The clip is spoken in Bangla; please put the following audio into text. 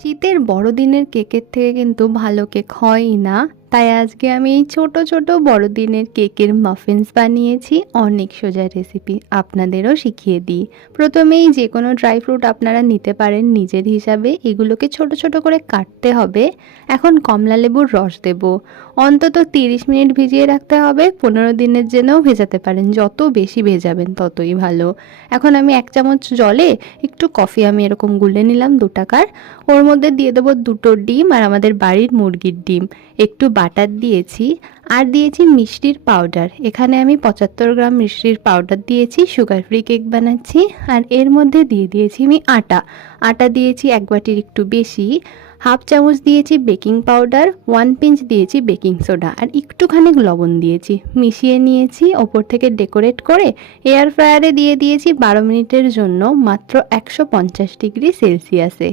শীতের বড়দিনের কেকের থেকে কিন্তু ভালো কেক হয়ই না। তাই আজকে আমি এই ছোট ছোট বড়দিনের কেকের মাফিনস বানিয়েছি। অনেক সোজা রেসিপি, আপনাদেরও শিখিয়ে দিই। প্রথমেই যে কোনো ড্রাই ফ্রুট আপনারা নিতে পারেন নিজের হিসাবে। এগুলোকে ছোট ছোট করে কাটতে হবে। এখন কমলা লেবুর রস দেব। অন্তত 30 মিনিট ভিজিয়ে রাখতে হবে। 15 দিনের জন্যও ভেজাতে পারেন, যত বেশি ভেজাবেন ততই ভালো। এখন আমি 1 চামচ জলে একটু কফি আমি এরকম গুলে নিলাম 2 টাকার। ওর মধ্যে দিয়ে দেবো 2টো ডিম আর আমাদের বাড়ির মুরগির ডিম, একটু বাটার দিয়েছি, আর দিয়েছি মিষ্টির পাউডার। এখানে আমি 75 গ্রাম মিষ্টির পাউডার দিয়েছি, সুগার ফ্রি কেক বানাচ্ছি। আর এর মধ্যে দিয়ে দিয়েছি আমি আটা দিয়েছি 1 বাটির একটু বেশি। হাফ চামচ দিয়েছি বেকিং পাউডার, 1 পিঞ্চ দিয়েছি বেকিং সোডা, আর একটুখানি লবণ দিয়েছি। মিশিয়ে নিয়েছি। ওপর থেকে ডেকোরেট করে এয়ার ফ্রায়ারে দিয়ে দিয়েছি 12 মিনিটের জন্য, মাত্র 150 ডিগ্রি সেলসিয়াসে।